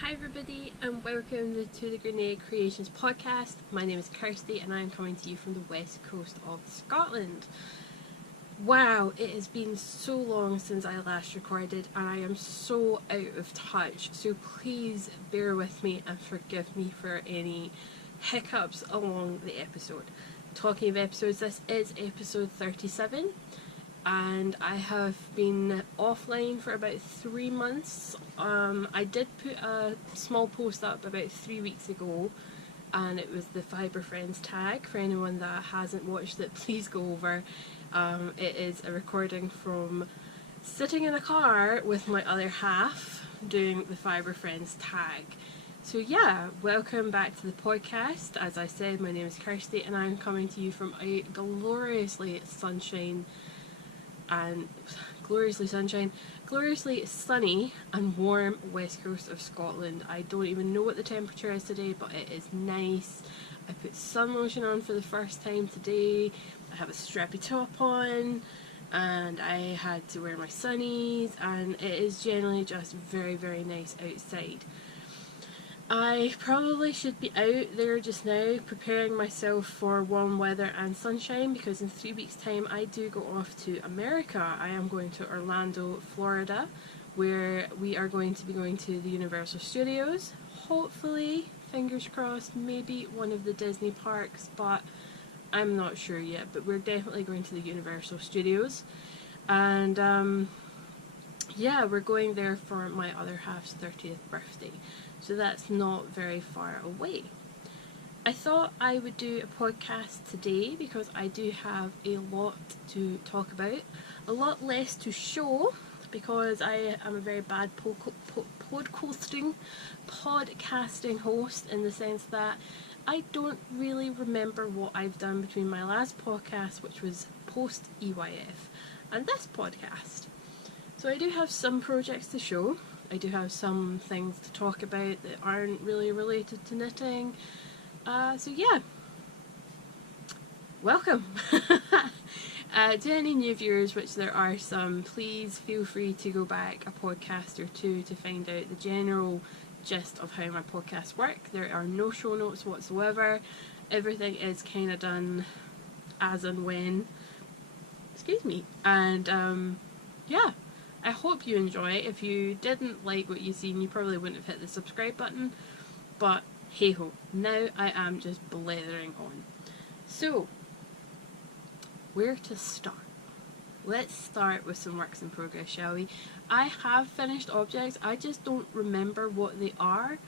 Hi everybody and welcome to the Grianaig Creations podcast. My name is Kirsty and I am coming to you from the west coast of Scotland. Wow, it has been so long since I last recorded and I am so out of touch, so please bear with me and forgive me for any hiccups along the episode. Talking of episodes, this is episode 37 and I have been offline for about 3 months. I did put a small post up about 3 weeks ago and it was the Fibre Friends tag. For anyone that hasn't watched it, please go over. It is a recording from sitting in a car with my other half doing the Fibre Friends tag. So yeah, welcome back to the podcast. As I said, my name is Kirsty and I'm coming to you from a gloriously gloriously sunny and warm west coast of Scotland. I don't even know what the temperature is today, but it is nice. I put sun lotion on for the first time today. I have a strappy top on and I had to wear my sunnies and it is generally just very, very nice outside. I probably should be out there just now preparing myself for warm weather and sunshine because in 3 weeks time I do go off to America. I am going to Orlando, Florida, where we are going to be going to the Universal Studios. Hopefully, fingers crossed, maybe one of the Disney parks, but I'm not sure yet. But we're definitely going to the Universal Studios. And yeah, we're going there for my other half's 30th birthday. So that's not very far away. I thought I would do a podcast today because I do have a lot to talk about, a lot less to show because I am a very bad podcasting host in the sense that I don't really remember what I've done between my last podcast, which was post EYF, and this podcast. So I do have some projects to show. I do have some things to talk about that aren't really related to knitting. So yeah, welcome. To any new viewers, which there are some, please feel free to go back a podcast or two to find out the general gist of how my podcasts work. There are no show notes whatsoever. Everything is kind of done as and when. Excuse me. And yeah. I hope you enjoy it. If you didn't like what you've seen, you probably wouldn't have hit the subscribe button. But hey ho, now I am just blethering on. So, where to start? Let's start with some works in progress, shall we? I have finished objects, I just don't remember what they are.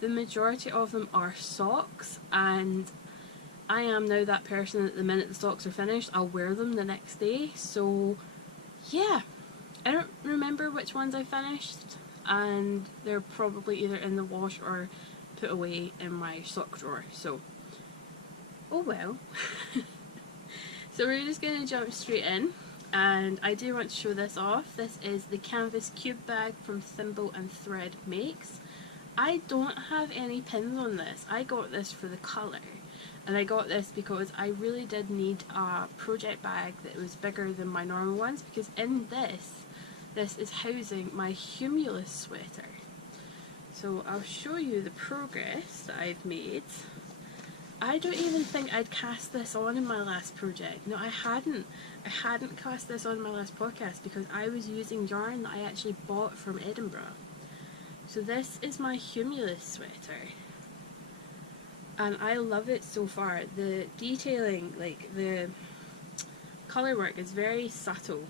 The majority of them are socks, and I am now that person that the minute the socks are finished, I'll wear them the next day. So, yeah. I don't remember which ones I finished, and they're probably either in the wash or put away in my sock drawer, so oh well. So we're just going to jump straight in, and I do want to show this off. This is the canvas cube bag from Thimble and Thread Makes. I don't have any pins on this. I got this for the colour, and I got this because I really did need a project bag that was bigger than my normal ones, because in this is housing my Humulus sweater. So I'll show you the progress that I've made. I don't even think I'd cast this on in my last project. No, I hadn't. I hadn't cast this on in my last podcast because I was using yarn that I actually bought from Edinburgh. So this is my Humulus sweater. And I love it so far. The detailing, like the colour work is very subtle.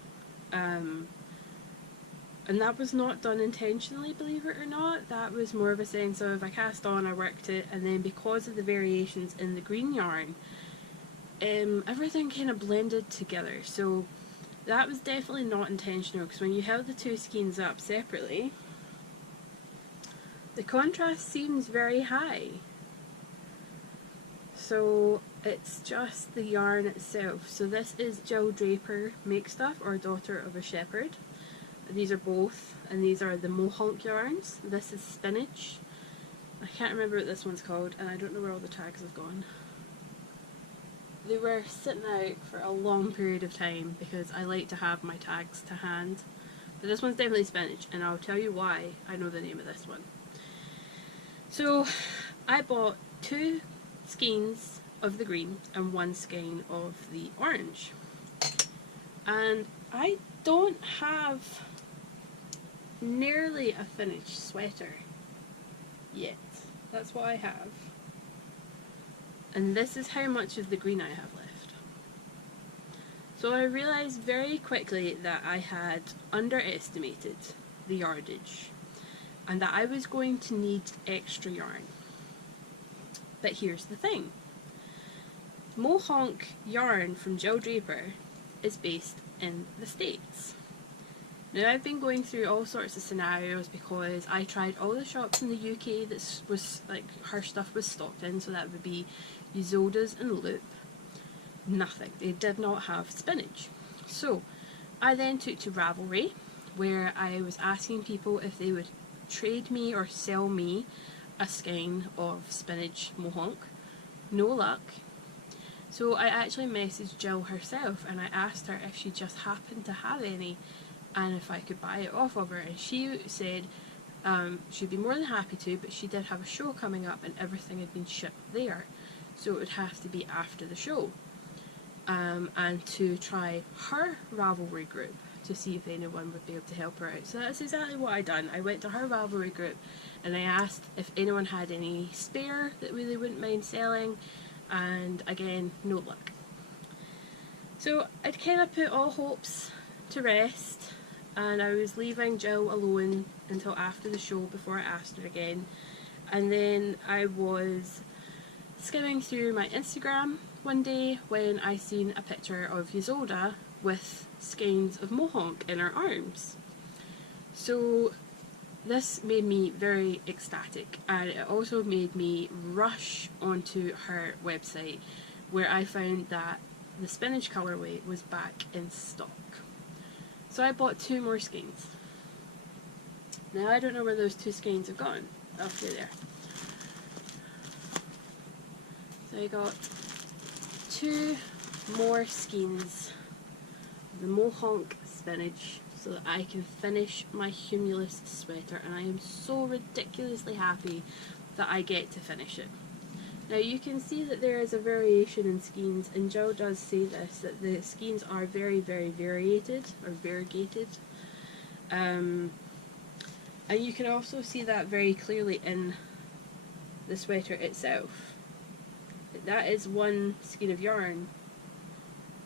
And that was not done intentionally, believe it or not. That was more of a sense of I cast on, I worked it, and then because of the variations in the green yarn, everything kind of blended together. So that was definitely not intentional, because when you held the two skeins up separately, the contrast seems very high. So it's just the yarn itself. So this is Jill Draper Make Stuff, or Daughter of a Shepherd. These are both, and these are the Mohonk yarns. This is Spinach. I can't remember what this one's called, and I don't know where all the tags have gone. They were sitting out for a long period of time because I like to have my tags to hand. But this one's definitely Spinach, and I'll tell you why I know the name of this one. So I bought 2 skeins of the green and 1 skein of the orange. And I don't have nearly a finished sweater yet. That's what I have. And this is how much of the green I have left. So I realised very quickly that I had underestimated the yardage and that I was going to need extra yarn. But here's the thing. Mohonk yarn from Jill Draper is based in the States. Now I've been going through all sorts of scenarios because I tried all the shops in the UK that was like her stuff was stocked in, so that would be Ysolda's and Loop. Nothing. They did not have spinach. So I then took to Ravelry, where I was asking people if they would trade me or sell me a skein of spinach mohonk. No luck. So I actually messaged Jill herself and I asked her if she just happened to have any and if I could buy it off of her, and she said she'd be more than happy to, but she did have a show coming up and everything had been shipped there, so it would have to be after the show, and to try her Ravelry group to see if anyone would be able to help her out. So that's exactly what I done. I went to her Ravelry group and I asked if anyone had any spare that they wouldn't mind selling, and again, no luck. So I'd kind of put all hopes to rest, and I was leaving Jill alone until after the show before I asked her again. And then I was skimming through my Instagram one day when I seen a picture of Ysolda with skeins of mohonk in her arms. So this made me very ecstatic, and it also made me rush onto her website, where I found that the spinach colourway was back in stock. So I bought 2 more skeins. Now I don't know where those 2 skeins have gone. Oh, they're there. So I got 2 more skeins of the mohonk spinach so that I can finish my Humulus sweater, and I am so ridiculously happy that I get to finish it. Now you can see that there is a variation in skeins, and Jill does say this, that the skeins are very, very variegated, or variegated. And you can also see that very clearly in the sweater itself. That is 1 skein of yarn,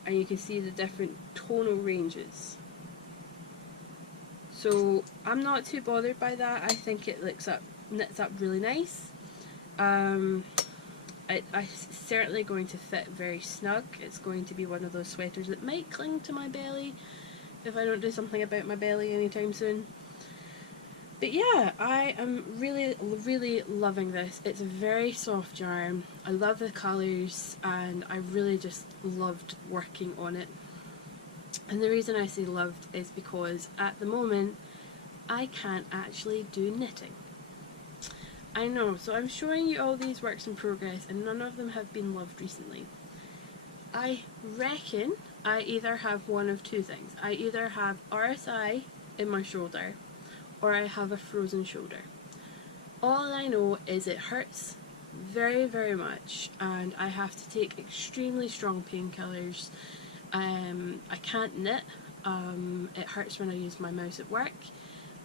and you can see the different tonal ranges. So I'm not too bothered by that. I think it knits up really nice. It's certainly going to fit very snug. It's going to be one of those sweaters that might cling to my belly if I don't do something about my belly anytime soon. But yeah, I am really, really loving this. It's a very soft yarn. I love the colours, and I really just loved working on it. And the reason I say loved is because at the moment I can't actually do knitting. I know, so I'm showing you all these works in progress and none of them have been loved recently. I reckon I either have one of 2 things. I either have RSI in my shoulder or I have a frozen shoulder. All I know is it hurts very, very much, and I have to take extremely strong painkillers. I can't knit. It hurts when I use my mouse at work.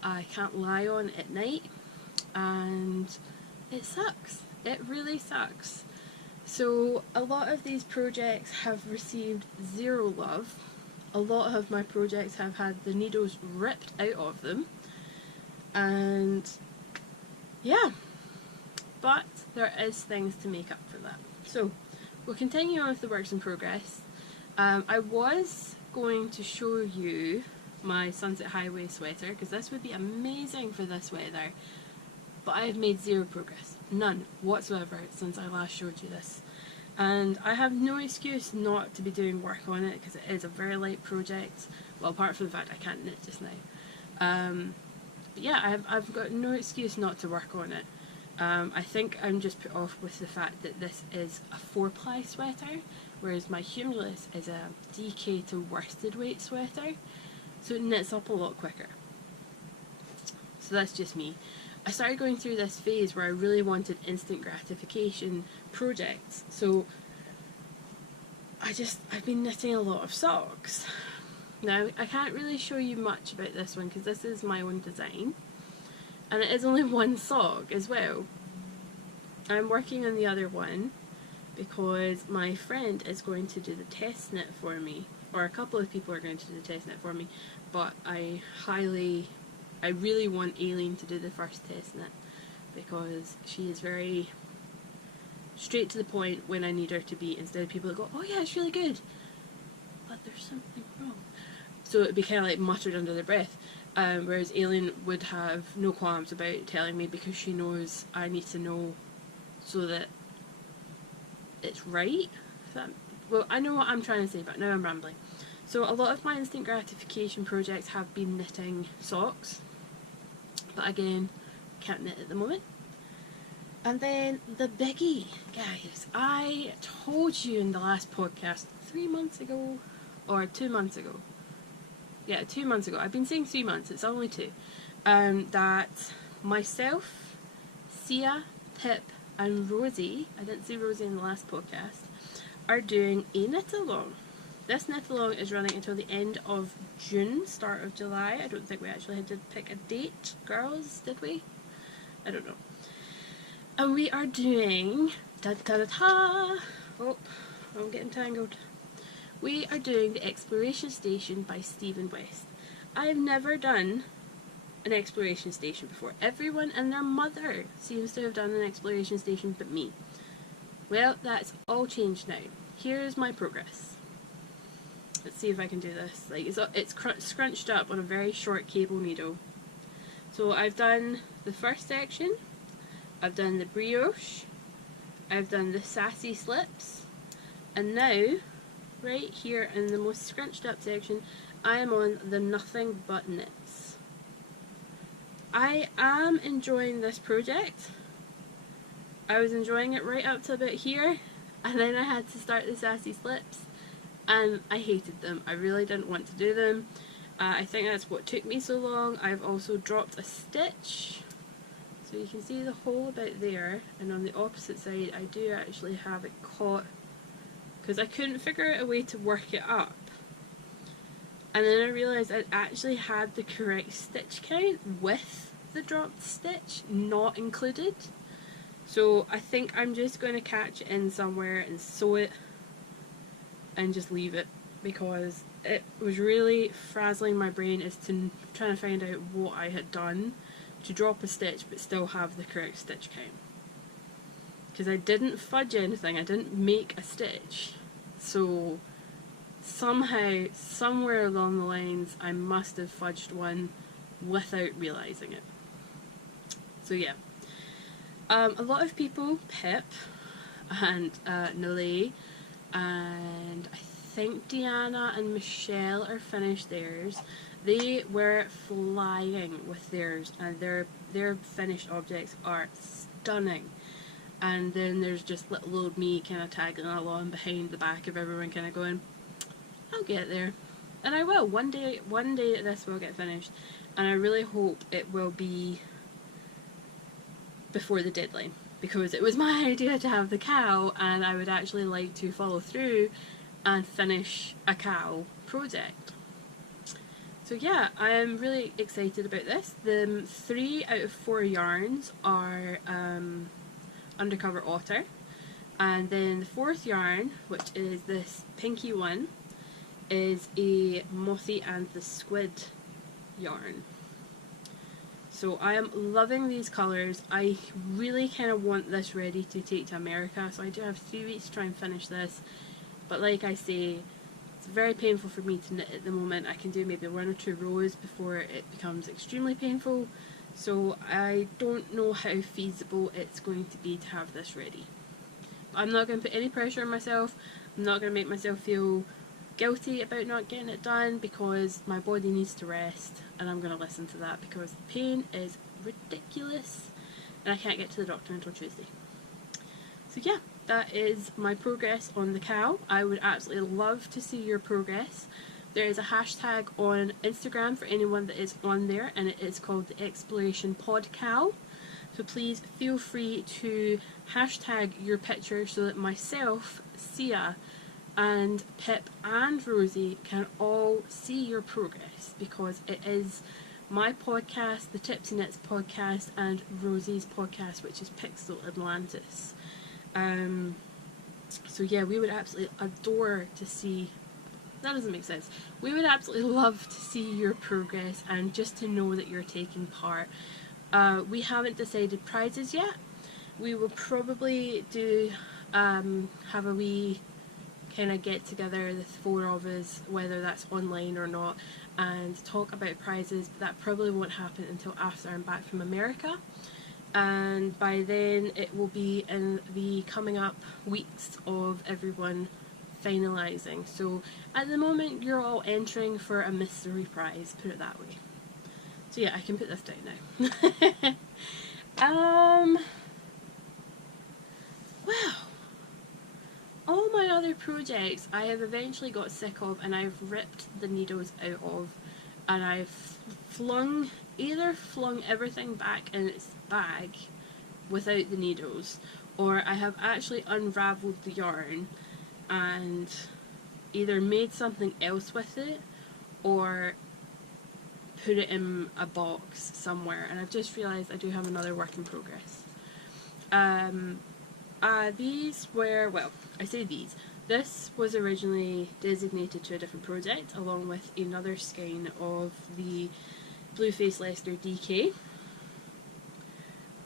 I can't lie on at night. And it sucks. It really sucks. So a lot of these projects have received 0 love. A lot of my projects have had the needles ripped out of them. And yeah, but there is things to make up for that. So we'll continue on with the works in progress. I was going to show you my Sunset Highway sweater, because this would be amazing for this weather. But I have made 0 progress, none whatsoever, since I last showed you this. And I have no excuse not to be doing work on it, because it is a very light project, well, apart from the fact I can't knit just now. But yeah, I've got no excuse not to work on it. I think I'm just put off with the fact that this is a 4-ply sweater, whereas my Humulus is a DK to worsted weight sweater, so it knits up a lot quicker. So that's just me. I started going through this phase where I really wanted instant gratification projects. So I've been knitting a lot of socks. Now, I can't really show you much about this one because this is my own design. And it is only one sock as well. I'm working on the other one because my friend is going to do the test knit for me. Or a couple of people are going to do the test knit for me. But I really want Aileen to do the first test knit because she is very straight to the point when I need her to be, instead of people that go, oh yeah, it's really good, but there's something wrong. So it'd be kind of like muttered under their breath. Whereas Aileen would have no qualms about telling me because she knows I need to know so that it's right. Well, I know what I'm trying to say, but now I'm rambling. So a lot of my instant gratification projects have been knitting socks, but again, can't knit at the moment. And then the biggie, guys. I told you in the last podcast 3 months ago, or 2 months ago. Yeah, 2 months ago. I've been saying 3 months, it's only 2. That myself, Sia, Pip, and Rosie, I didn't see Rosie in the last podcast, are doing a knit along. This knit along is running until the end of June, start of July. I don't think we actually had to pick a date, girls, did we? I don't know. And we are doing, oh, I'm getting tangled. We are doing the Exploration Station by Stephen West. I have never done an exploration station before. Everyone and their mother seems to have done an exploration station but me. Well, that's all changed now. Here's my progress. Let's see if I can do this. Like it's scrunched up on a very short cable needle. So I've done the first section, I've done the brioche, I've done the sassy slips, and now, right here in the most scrunched up section, I am on the nothing but knits. I am enjoying this project. I was enjoying it right up to about here, and then I had to start the sassy slips, and I hated them. I really didn't want to do them. I think that's what took me so long. I've also dropped a stitch, so you can see the hole about there, and on the opposite side I do actually have it caught because I couldn't figure out a way to work it up. And then I realised I actually had the correct stitch count with the dropped stitch not included. So I think I'm just going to catch it in somewhere and sew it and just leave it, because it was really frazzling my brain as to trying to find out what I had done to drop a stitch but still have the correct stitch count. Because I didn't fudge anything, I didn't make a stitch. So somehow, somewhere along the lines, I must have fudged one without realising it. So yeah. A lot of people, Pip and Nolay, and I think Deanna and Michelle are finished theirs. They were flying with theirs, and their finished objects are stunning. And then there's just little old me kind of tagging along behind the back of everyone, kind of going, I'll get there. And I will. One day this will get finished, and I really hope it will be before the deadline, because it was my idea to have the cow, and I would actually like to follow through and finish a cow project. So yeah, I am really excited about this. The 3 out of 4 yarns are Undercover Otter, and then the 4th yarn, which is this pinky one, is a Mothie and the Squid yarn. So I am loving these colours. I really kind of want this ready to take to America, so I do have 3 weeks to try and finish this. But like I say, it's very painful for me to knit at the moment. I can do maybe 1 or 2 rows before it becomes extremely painful. So I don't know how feasible it's going to be to have this ready. But I'm not going to put any pressure on myself. I'm not going to make myself feel guilty about not getting it done, because my body needs to rest, and I'm going to listen to that because the pain is ridiculous and I can't get to the doctor until Tuesday. So yeah, that is my progress on the cow. I would absolutely love to see your progress. There is a hashtag on Instagram for anyone that is on there, and it is called the Exploration Pod Cow. So please feel free to hashtag your picture so that myself, Sia, and Pip and Rosie can all see your progress, because it is my podcast, the Tips and Knits podcast, and Rosie's podcast, which is Pixel Atlantis. So yeah, we would absolutely adore to see. That doesn't make sense. We would absolutely love to see your progress and just to know that you're taking part. We haven't decided prizes yet. We will probably do have a wee kind of get together, the four of us, whether that's online or not, and talk about prizes, but that probably won't happen until after I'm back from America. And by then it will be in the coming up weeks of everyone finalising. So at the moment you're all entering for a mystery prize, put it that way. So yeah, I can put this down now. Well, all my other projects I have eventually got sick of, and I've ripped the needles out of, and I've either flung everything back in its bag without the needles, or I have actually unravelled the yarn and either made something else with it or put it in a box somewhere. And I've just realised I do have another work in progress. These were, well, I say these. This was originally designated to a different project, along with another skein of the Blueface Leicester DK.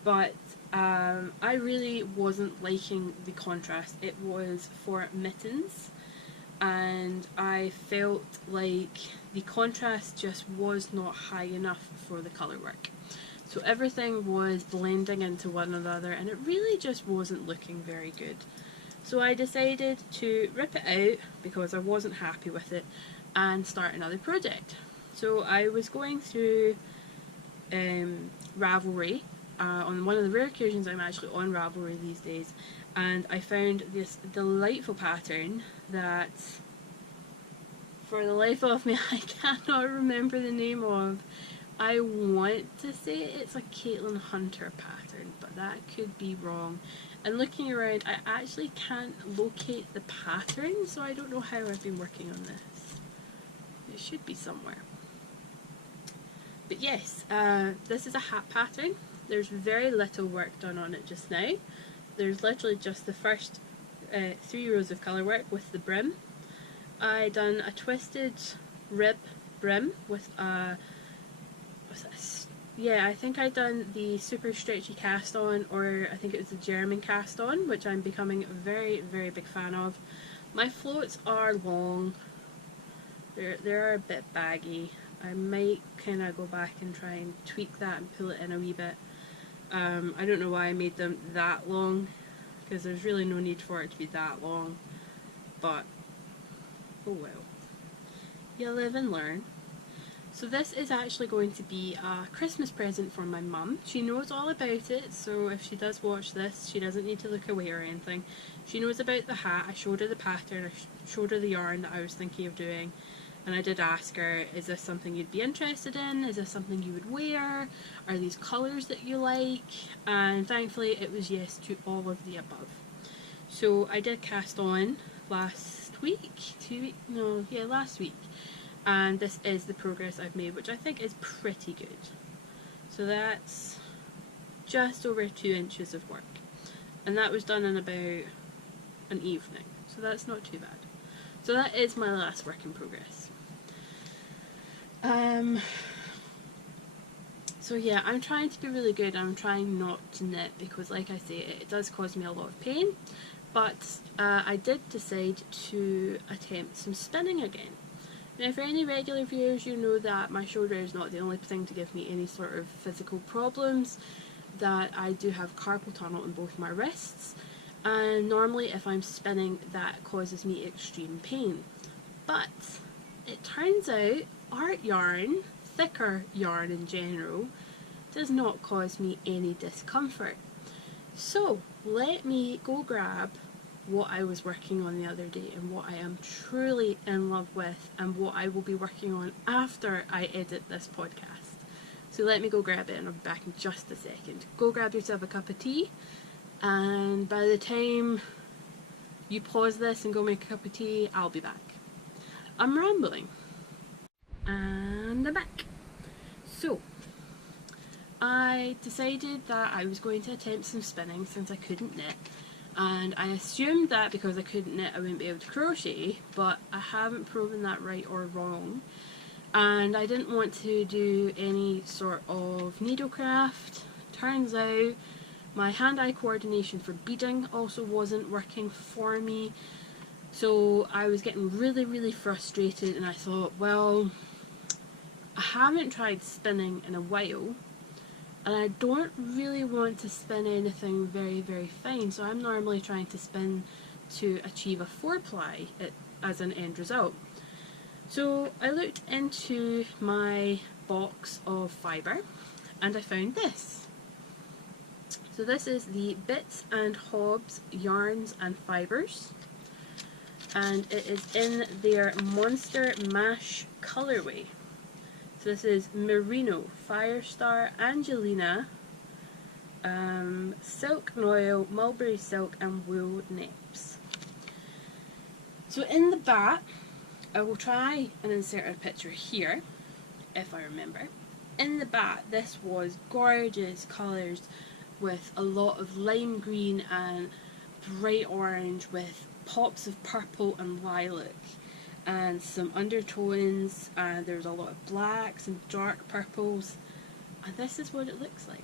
But I really wasn't liking the contrast. It was for mittens, and I felt like the contrast just was not high enough for the colour work. So everything was blending into one another, and it really just wasn't looking very good. So I decided to rip it out because I wasn't happy with it and start another project. So I was going through Ravelry. On one of the rare occasions I'm actually on Ravelry these days, and I found this delightful pattern that, for the life of me, I cannot remember the name of. I want to say it's a Caitlin Hunter pattern, but that could be wrong. And looking around, I actually can't locate the pattern, so I don't know how I've been working on this. It should be somewhere. But yes, this is a hat pattern. There's very little work done on it just now. There's literally just the first 3 rows of colour work with the brim. I done a twisted rib brim with a, what's this? Yeah, I think I done the super stretchy cast on, or I think it was the German cast on, which I'm becoming a very, very big fan of. My floats are long. They're a bit baggy. I might kind of go back and try and tweak that and pull it in a wee bit. I don't know why I made them that long, because there's really no need for it to be that long, but oh well. You live and learn. So this is actually going to be a Christmas present for my mum. She knows all about it, so if she does watch this, she doesn't need to look away or anything. She knows about the hat. I showed her the pattern, I showed her the yarn that I was thinking of doing. And I did ask her, is this something you'd be interested in? Is this something you would wear? Are these colours that you like? And thankfully it was yes to all of the above. So I did cast on last week, last week. And this is the progress I've made, which I think is pretty good. So that's just over 2 inches of work. And that was done in about an evening. So that's not too bad. So that is my last work in progress. So yeah, I'm trying to be really good. I'm trying not to knit because, like I say, it does cause me a lot of pain. But I did decide to attempt some spinning again. Now, for any regular viewers, you know that my shoulder is not the only thing to give me any sort of physical problems. That I do have carpal tunnel in both my wrists. And normally if I'm spinning, that causes me extreme pain. But it turns out art yarn, thicker yarn in general, does not cause me any discomfort. So let me go grab what I was working on the other day and what I am truly in love with and what I will be working on after I edit this podcast. So let me go grab it and I'll be back in just a second. Go grab yourself a cup of tea, and by the time you pause this and go make a cup of tea, I'll be back. I'm rambling. And I'm back. So, I decided that I was going to attempt some spinning since I couldn't knit. And I assumed that because I couldn't knit I wouldn't be able to crochet, but I haven't proven that right or wrong. And I didn't want to do any sort of needlecraft. Turns out my hand-eye coordination for beading also wasn't working for me. So I was getting really frustrated, and I thought, well, I haven't tried spinning in a while, and I don't really want to spin anything very fine, so I'm normally trying to spin to achieve a 4-ply as an end result. So I looked into my box of fibre and I found this. So this is the Bits and Hobs Yarns and Fibres, and it is in their Monster Mash colourway. So this is Merino, Firestar, Angelina, Silk Noil, Mulberry Silk and Wool Neps. So in the back, I will try and insert a picture here, if I remember. In the back, this was gorgeous colours with a lot of lime green and bright orange with pops of purple and lilac and some undertones, and there's a lot of blacks and dark purples, and this is what it looks like.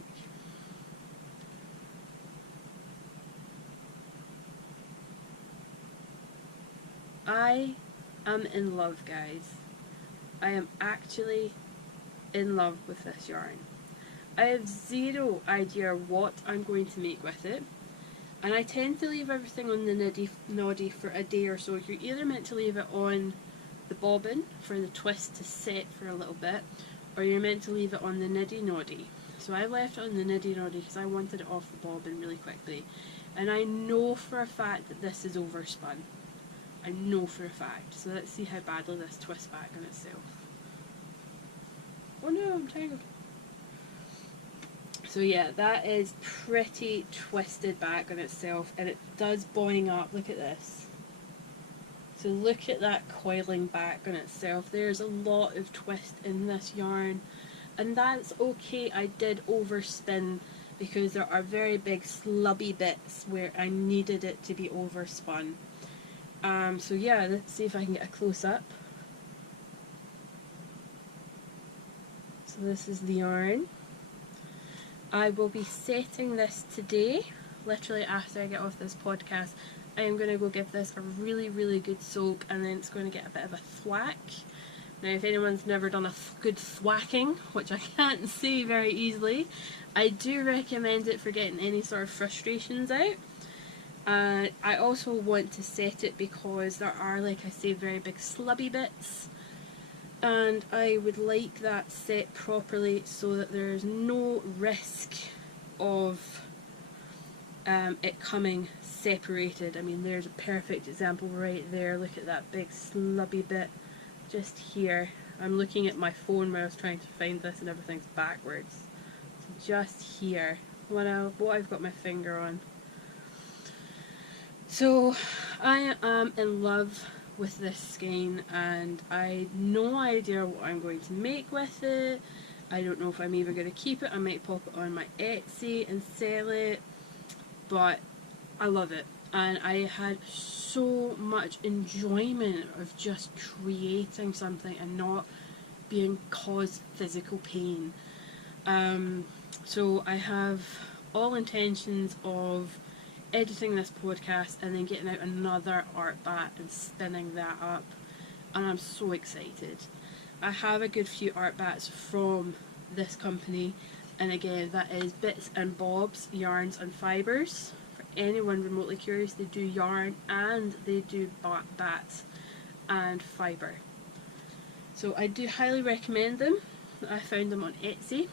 I am in love, guys. I am actually in love with this yarn. I have zero idea what I'm going to make with it, and I tend to leave everything on the noddy for a day or so. You're either meant to leave it on the bobbin for the twist to set for a little bit, or you're meant to leave it on the niddy noddy. So I left it on the niddy noddy because I wanted it off the bobbin really quickly, and I know for a fact that this is overspun. I know for a fact. So let's see how badly this twists back on itself. Oh no, I'm tangled. So yeah, that is pretty twisted back on itself, and it does boing up. Look at this. So look at that coiling back on itself. There's a lot of twist in this yarn, and that's okay. I did overspin because there are very big slubby bits where I needed it to be overspun. So yeah, let's see if I can get a close-up. So this is the yarn. I will be setting this today, literally after I get off this podcast. I am going to go give this a really good soak, and then it's going to get a bit of a thwack. Now if anyone's never done a good thwacking, which I can't say very easily, I do recommend it for getting any sort of frustrations out. I also want to set it because there are, like I say, very big slubby bits, and I would like that set properly so that there's no risk of it coming separated. I mean, there's a perfect example right there. Look at that big slubby bit just here. I'm looking at my phone where I was trying to find this and everything's backwards. So just here, what I've got my finger on. So I am in love with this skein, and I have no idea what I'm going to make with it. I don't know if I'm even going to keep it. I might pop it on my Etsy and sell it, but I love it, and I had so much enjoyment of just creating something and not being caused physical pain. So I have all intentions of editing this podcast and then getting out another art bat and spinning that up, and I'm so excited. I have a good few art bats from this company, and again, that is Bits and Bobs Yarns and Fibres. For anyone remotely curious, they do yarn and they do bats and fibre. So I do highly recommend them. I found them on Etsy.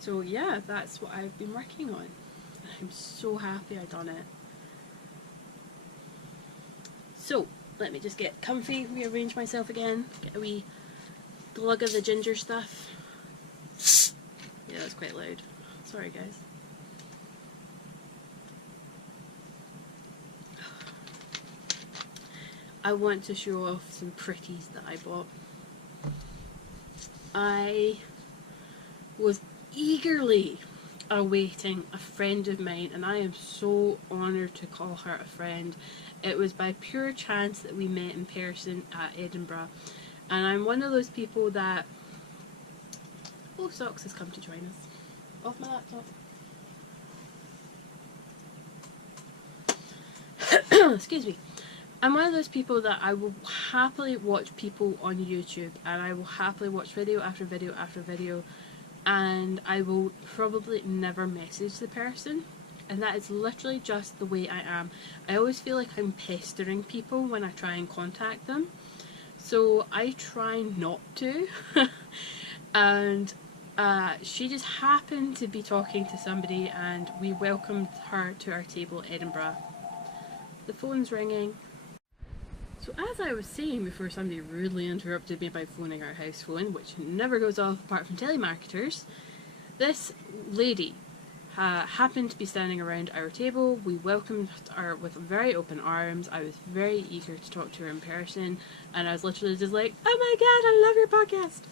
So yeah, that's what I've been working on. I'm so happy I done it. So let me just get comfy, rearrange myself again, get a wee glug of the ginger stuff. Yeah, that's quite loud. Sorry, guys. I want to show off some pretties that I bought. I was eagerly awaiting a friend of mine, and I am so honoured to call her a friend. It was by pure chance that we met in person at Edinburgh, and I'm one of those people that... Oh, Socks has come to join us. Off my laptop. Excuse me. I'm one of those people that I will happily watch people on YouTube, and I will happily watch video after video after video, and I will probably never message the person, and that is literally just the way I am. I always feel like I'm pestering people when I try and contact them, so I try not to. And she just happened to be talking to somebody, and we welcomed her to our table at Edinburgh. The phone's ringing. So as I was saying before somebody rudely interrupted me by phoning our house phone, which never goes off apart from telemarketers, this lady happened to be standing around our table. We welcomed her with very open arms. I was very eager to talk to her in person, and I was literally just like, oh my god, I love your podcast!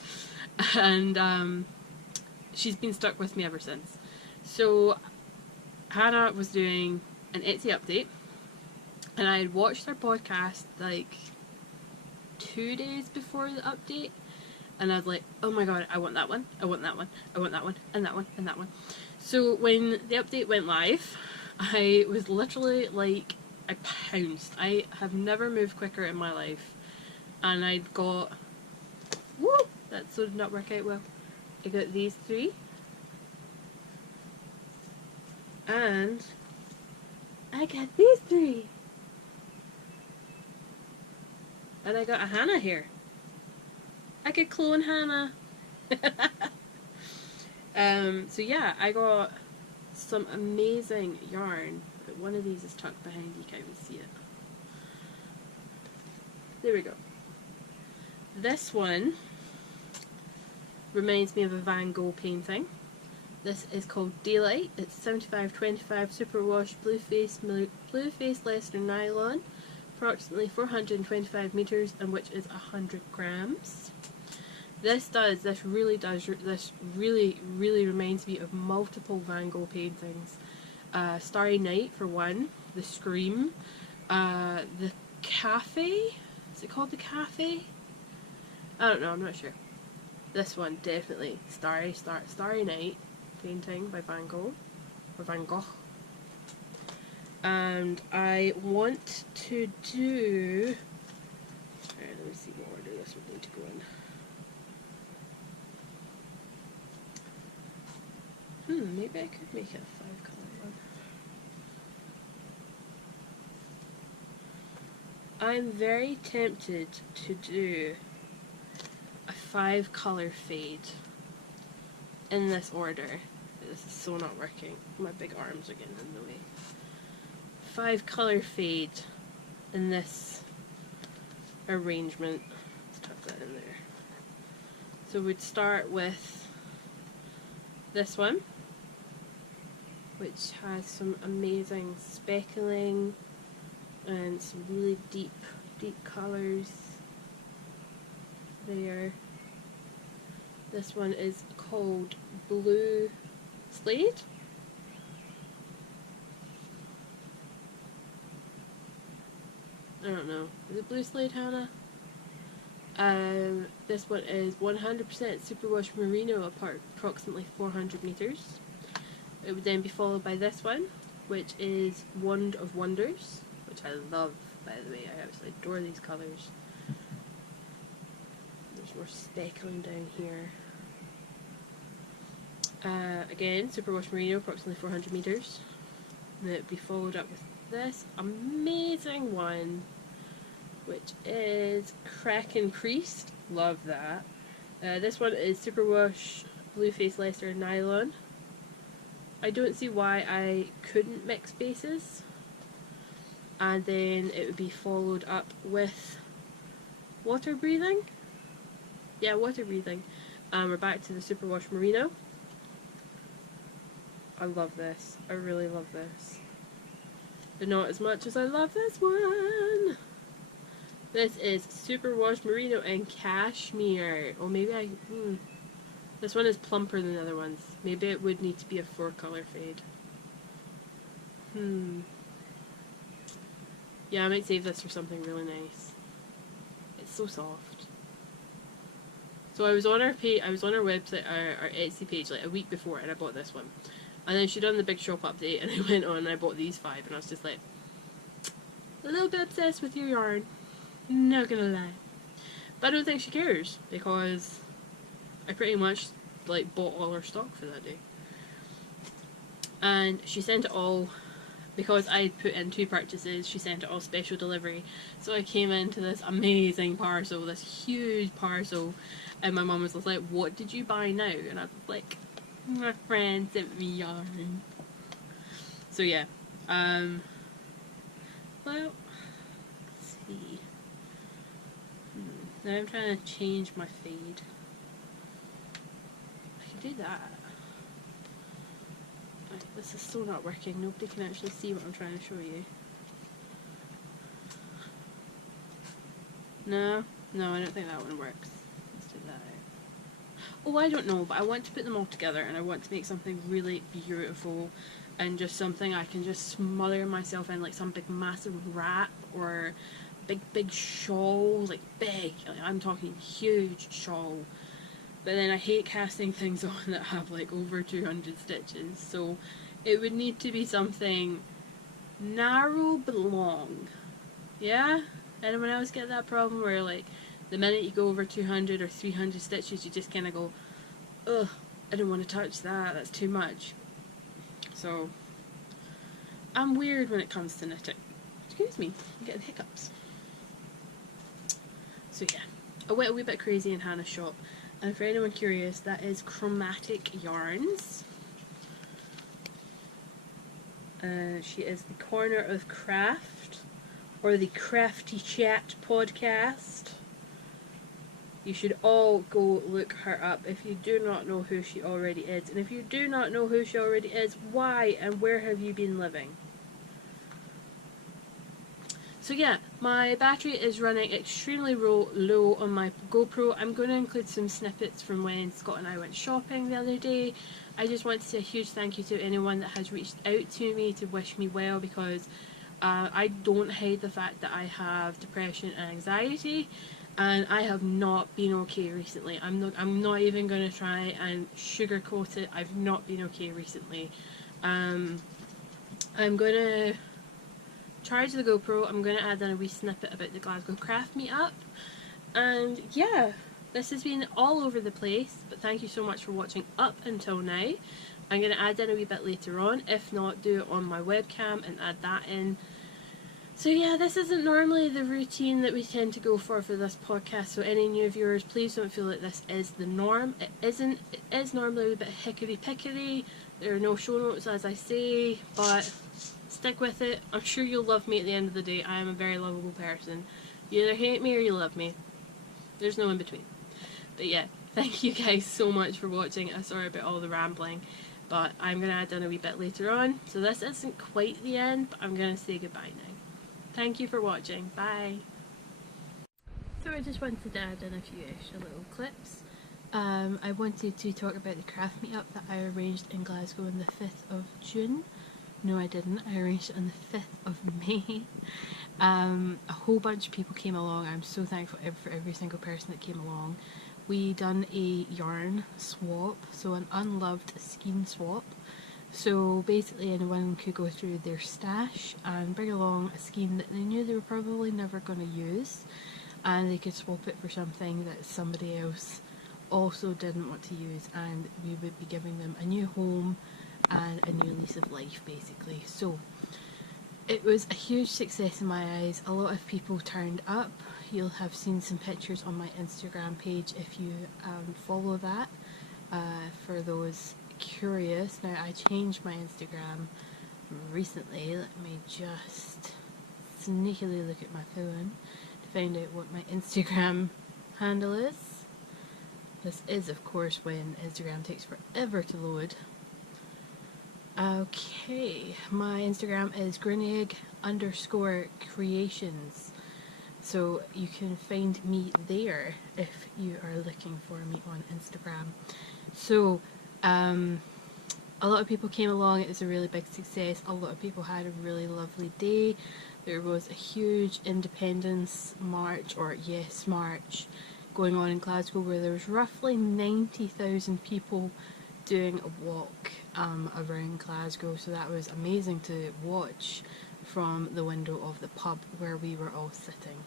And she's been stuck with me ever since. So Hannah was doing an Etsy update, and I had watched her podcast like 2 days before the update, and I was like, oh my god, I want that one, I want that one, I want that one, and that one, and that one. So when the update went live, I was literally like, I pounced. I have never moved quicker in my life, and I got, woo, that so did not work out well. I got these three, and I got these three. And I got a Hannah here. I could clone Hannah. So yeah, I got some amazing yarn. But one of these is tucked behind, you can't even see it. There we go. This one reminds me of a Van Gogh painting. This is called Daylight. It's 75/25 superwash blue face Leicester nylon. Approximately 425 meters, and which is 100 grams. This really reminds me of multiple Van Gogh paintings. Starry Night for one, The Scream, the Cafe, is it called The Cafe? I don't know, I'm not sure. This one, definitely, Starry Night painting by Van Gogh, or Van Gogh. And I want to do... Alright, let me see what order this would need to go in. Maybe I could make it a 5-colour one. I'm very tempted to do a 5-colour fade in this order. This is so not working. My big arms are getting in the way. 5-colour fade in this arrangement. Let's tuck that in there. So we'd start with this one, which has some amazing speckling and some really deep colours there. This one is called Blue Slade. I don't know. Is it Blue Slade, Hannah? This one is 100% superwash merino, approximately 400 meters. It would then be followed by this one, which is Wand of Wonders, which I love, by the way. I absolutely adore these colours. There's more speckling down here. Again, superwash merino, approximately 400 meters. And it would be followed up with this amazing one, which is Kraken Creased. Love that. This one is superwash Blueface Leicester nylon. I don't see why I couldn't mix bases. And then it would be followed up with Water Breathing. Yeah, Water Breathing. We're back to the superwash merino. I love this. I really love this. But not as much as I love this one. This is Superwash Merino and Cashmere. Or maybe this one is plumper than the other ones. Maybe it would need to be a 4-color fade. Yeah, I might save this for something really nice. It's so soft. So I was on our website, our Etsy page, like a week before, and I bought this one. And then she done the big shop update, and I went on and I bought these 5, and I was just like, a little bit obsessed with your yarn. Not gonna lie. But I don't think she cares, because I pretty much like bought all her stock for that day. And she sent it all, because I had put in 2 purchases, she sent it all special delivery. So I came into this amazing parcel, this huge parcel, and my mum was like, what did you buy now? And I was like, my friend sent me yarn. So yeah, well, let's see. Now I'm trying to change my fade. I can do that. Right, this is so not working. Nobody can actually see what I'm trying to show you. No, I don't think that one works. Let's do that out. Oh, I don't know, but I want to put them all together, and I want to make something really beautiful, and just something I can just smother myself in, like some big massive wrap, or big shawl, like big, like I'm talking huge shawl. But then I hate casting things on that have like over 200 stitches, so it would need to be something narrow but long. Yeah? Anyone else get that problem where like the minute you go over 200 or 300 stitches you just kind of go, ugh, I don't want to touch that, that's too much. So I'm weird when it comes to knitting. Excuse me, I'm getting hiccups. So yeah, I went a wee bit crazy in Hannah's shop, and for anyone curious, that is Chromatic Yarns. She is the Corner of Craft, or the Crafty Chat podcast. You should all go look her up if you do not know who she already is. And if you do not know who she already is, why and where have you been living? So yeah, my battery is running extremely low on my GoPro. I'm going to include some snippets from when Scott and I went shopping the other day. I just want to say a huge thank you to anyone that has reached out to me to wish me well, because I don't hide the fact that I have depression and anxiety, and I have not been okay recently. I'm not even going to try and sugarcoat it. I've not been okay recently. I'm going to charge the GoPro. I'm going to add in a wee snippet about the Glasgow Craft Meetup. And yeah, this has been all over the place, but thank you so much for watching up until now. I'm going to add in a wee bit later on. If not, do it on my webcam and add that in. So yeah, this isn't normally the routine that we tend to go for this podcast, so any new viewers, please don't feel like this is the norm. It isn't. It is normally a bit hickory-pickory. There are no show notes, as I say, but stick with it. I'm sure you'll love me at the end of the day. I am a very lovable person. You either hate me or you love me. There's no in between. But yeah, thank you guys so much for watching. I'm sorry about all the rambling, but I'm going to add in a wee bit later on. So this isn't quite the end, but I'm going to say goodbye now. Thank you for watching. Bye. So I just wanted to add in a few extra little clips. I wanted to talk about the craft meetup that I arranged in Glasgow on the 5th of June. No, I didn't. I arranged it on the 5th of May. A whole bunch of people came along. I'm so thankful for every single person that came along. We done a yarn swap, so an unloved skein swap. So basically anyone could go through their stash and bring along a skein that they knew they were probably never going to use, and they could swap it for something that somebody else also didn't want to use, and we would be giving them a new home and a new lease of life basically. So it was a huge success in my eyes. A lot of people turned up. You'll have seen some pictures on my Instagram page if you follow that, for those curious. Now I changed my Instagram recently. Let me just sneakily look at my phone to find out what my Instagram handle is. This is of course when Instagram takes forever to load. Okay, my Instagram is Grianaig_creations. So you can find me there if you are looking for me on Instagram. So, a lot of people came along, it was a really big success. A lot of people had a really lovely day. There was a huge independence march, or yes, march, going on in Glasgow where there was roughly 90,000 people doing a walk around Glasgow. So that was amazing to watch from the window of the pub where we were all sitting,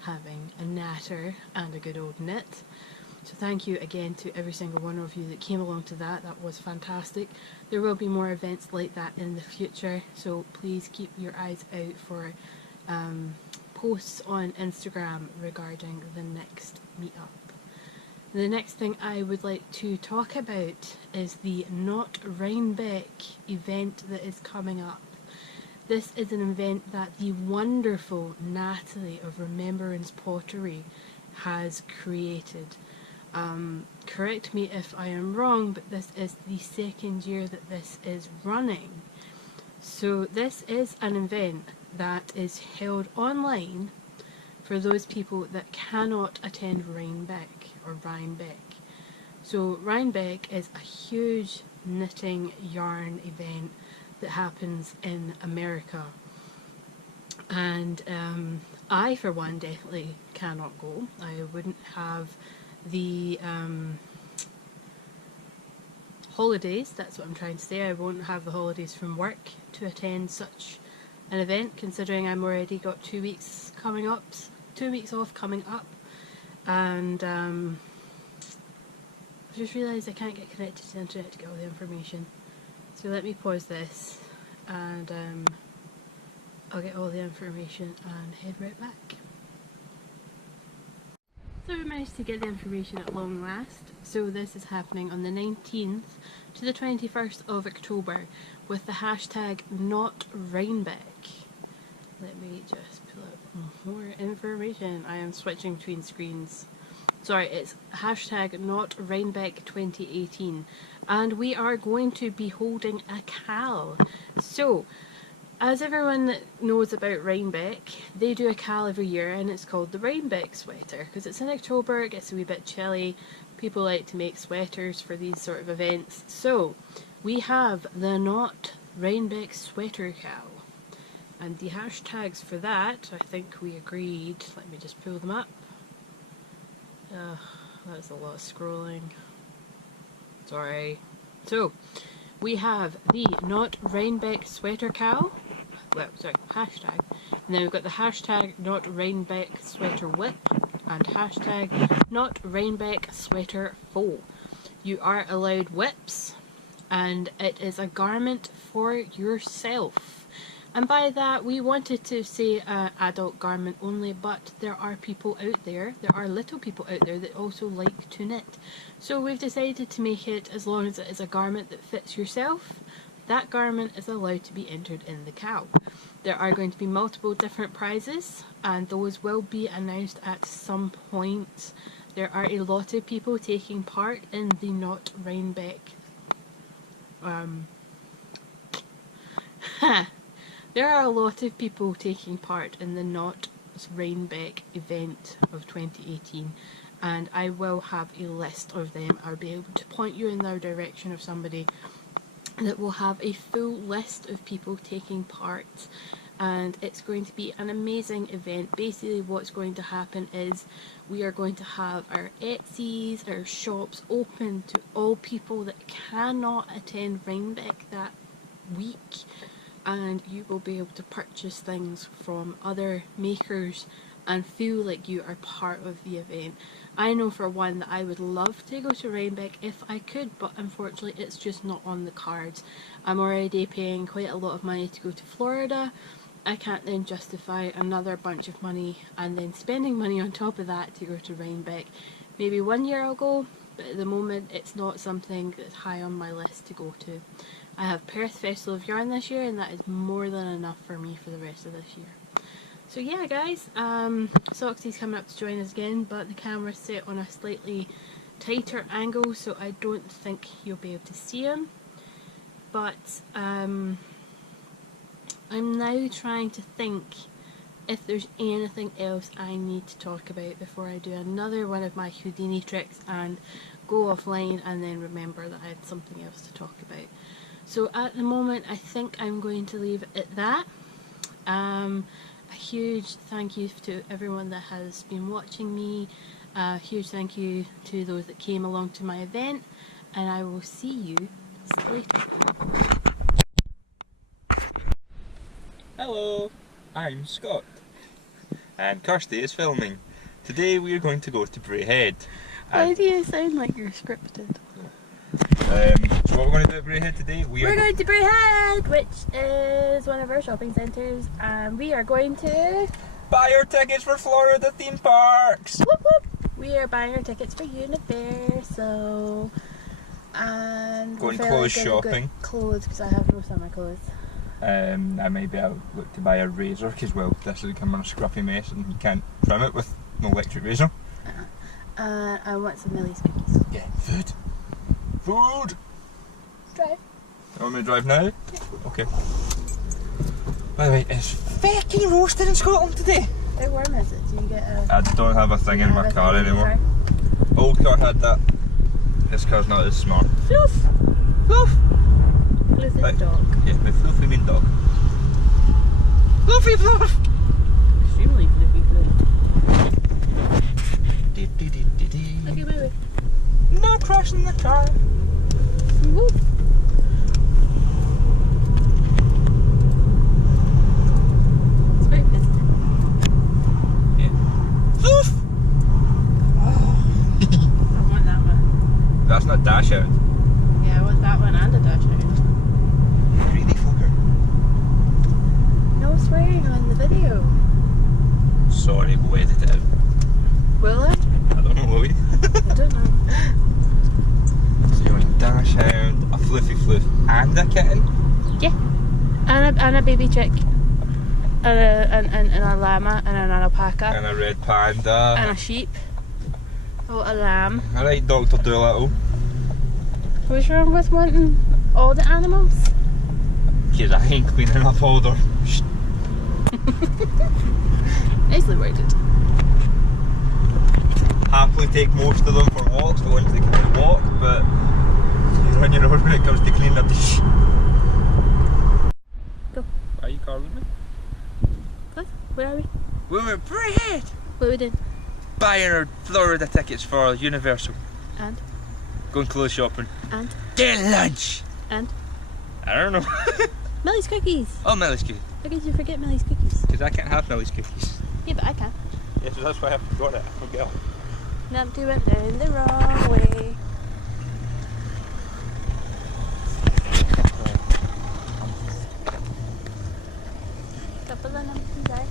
having a natter and a good old knit. So thank you again to every single one of you that came along to that. That was fantastic. There will be more events like that in the future, so please keep your eyes out for posts on Instagram regarding the next meetup. The next thing I would like to talk about is the Not Rhinebeck event that is coming up. This is an event that the wonderful Natalie of Remembrance Pottery has created. Correct me if I am wrong, but this is the second year that this is running. So this is an event that is held online for those people that cannot attend Rhinebeck or Rhinebeck. So Rhinebeck is a huge knitting yarn event that happens in America, and I for one definitely cannot go. I wouldn't have the holidays, that's what I'm trying to say. I won't have the holidays from work to attend such an event, considering I'm already got 2 weeks coming up, 2 weeks off coming up, and I've just realised I can't get connected to the internet to get all the information. So let me pause this and I'll get all the information and head right back. So we managed to get the information at long last. So this is happening on the 19th to the 21st of October with the hashtag Not Rhinebeck. Let me just pull up more information. I am switching between screens. Sorry, it's hashtag Not Rhinebeck 2018. And we are going to be holding a cal. So, as everyone that knows about Rhinebeck, they do a cal every year and it's called the Rhinebeck sweater because it's in October, it gets a wee bit chilly, people like to make sweaters for these sort of events. So we have the Not Rhinebeck sweater cal, and the hashtags for that, I think we agreed, let me just pull them up. That's a lot of scrolling, sorry. So we have the Not Rhinebeck sweater cal, hashtag, and then we've got the hashtag Not Rhinebeck sweater whip and hashtag Not Rhinebeck sweater faux. You are allowed whips, and it is a garment for yourself. And by that we wanted to say adult garment only, but there are people out there, there are little people out there that also like to knit. So we've decided to make it, as long as it is a garment that fits yourself, that garment is allowed to be entered in the cal. There are going to be multiple different prizes and those will be announced at some point. There are a lot of people taking part in the Not Rhinebeck there are a lot of people taking part in the Not Rhinebeck event of 2018, and I will have a list of them. I'll be able to point you in the direction of somebody that will have a full list of people taking part, and it's going to be an amazing event. Basically what's going to happen is we are going to have our Etsy's, our shops open to all people that cannot attend Rhinebeck that week, and you will be able to purchase things from other makers and feel like you are part of the event. I know for one that I would love to go to Rhinebeck if I could, but unfortunately it's just not on the cards. I'm already paying quite a lot of money to go to Florida. I can't then justify another bunch of money and then spending money on top of that to go to Rhinebeck. Maybe one year I'll go, but at the moment it's not something that's high on my list to go to. I have Perth Festival of Yarn this year and that is more than enough for me for the rest of this year. So yeah guys, Soxy's coming up to join us again, but the camera's set on a slightly tighter angle so I don't think you'll be able to see him. but I'm now trying to think if there's anything else I need to talk about before I do another one of my Houdini tricks and go offline and then remember that I had something else to talk about. So at the moment I think I'm going to leave it at that. A huge thank you to everyone that has been watching me. A huge thank you to those that came along to my event, and I will see you later. Hello, I'm Scott and Kirsty is filming. Today we are going to go to Braehead. Why do you sound like you're scripted? So what we're going to do at Braehead today, we're going to Grianaig, which is one of our shopping centres, and we are going to buy our tickets for Florida theme parks! Whoop whoop! We are buying our tickets for Universal, and going clothes shopping. Clothes, because I have no summer clothes. Maybe I'll look to buy a razor, because well, this is becoming a scruffy mess and you can't trim it with an electric razor. I want some Millie's cookies. Yeah, food. Food! Drive. You want me to drive now? Yeah. Okay. By the way, it's fucking roasting in Scotland today. How warm is it? Do you get a... I don't have a thing in my car anymore. Old car had that. This car's not as smart. Fluff! Fluff! Fluffy Right. dog. Yeah, my fluffy mean dog. Fluffy fluff! Extremely fluffy fluff. Dee-dee-dee-dee-dee. Okay, bye bye. No crashing the car. Whoop. It's very busy. Yeah. Fluff! I want that one. That's not dash out. Yeah, I want that one and a dash out. Really fucker. No swearing on the video. Sorry, we'll edit it out. Will it? I don't know, will we? I don't know. So you want dash hound, a fluffy fluff, and a kitten? Yeah. And a baby chick. And a llama and an alpaca. And a red panda. And a sheep. Oh, a lamb. Alright, Dr. Dolittle. What's wrong with wanting all the animals? Because I ain't cleaning up all the... Nicely worded. Happily take most of them for walks, the ones that can walk, but you're on your own when it comes to cleaning up the shit. Go. Are you calling me? What? Where are we? We're at Braehead! What are we doing? Buying our Florida tickets for Universal. And? Going clothes shopping. And? Getting lunch! And? I don't know. Millie's cookies! Oh, Millie's cookies. How could you forget Millie's cookies? Because I can't have Millie's cookies. Yeah, but I can. Yeah, so that's why I forgot it. I forget. Numpty went down the wrong way. Couple of numpties there.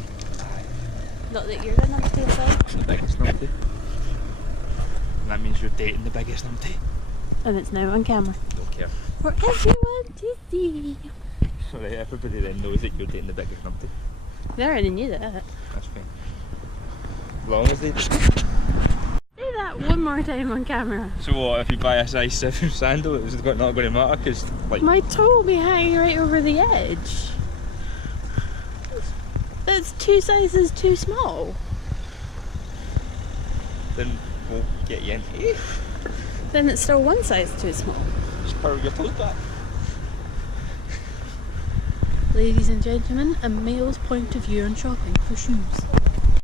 Not that you're a numpty as well. The biggest numpty. And that means you're dating the biggest numpty. And it's now on camera. Don't care. For everyone to see. Sorry, everybody then knows that you're dating the biggest numpty. They already knew that. That's fine. As long as they... Say that one more time on camera. So what, if you buy a size 7 sandal, it's not going to matter because, like... My toe will be hanging right over the edge. That's 2 sizes too small. Then we'll get you in. Then it's still 1 size too small. Just power your toes back. Ladies and gentlemen, a male's point of view on shopping for shoes.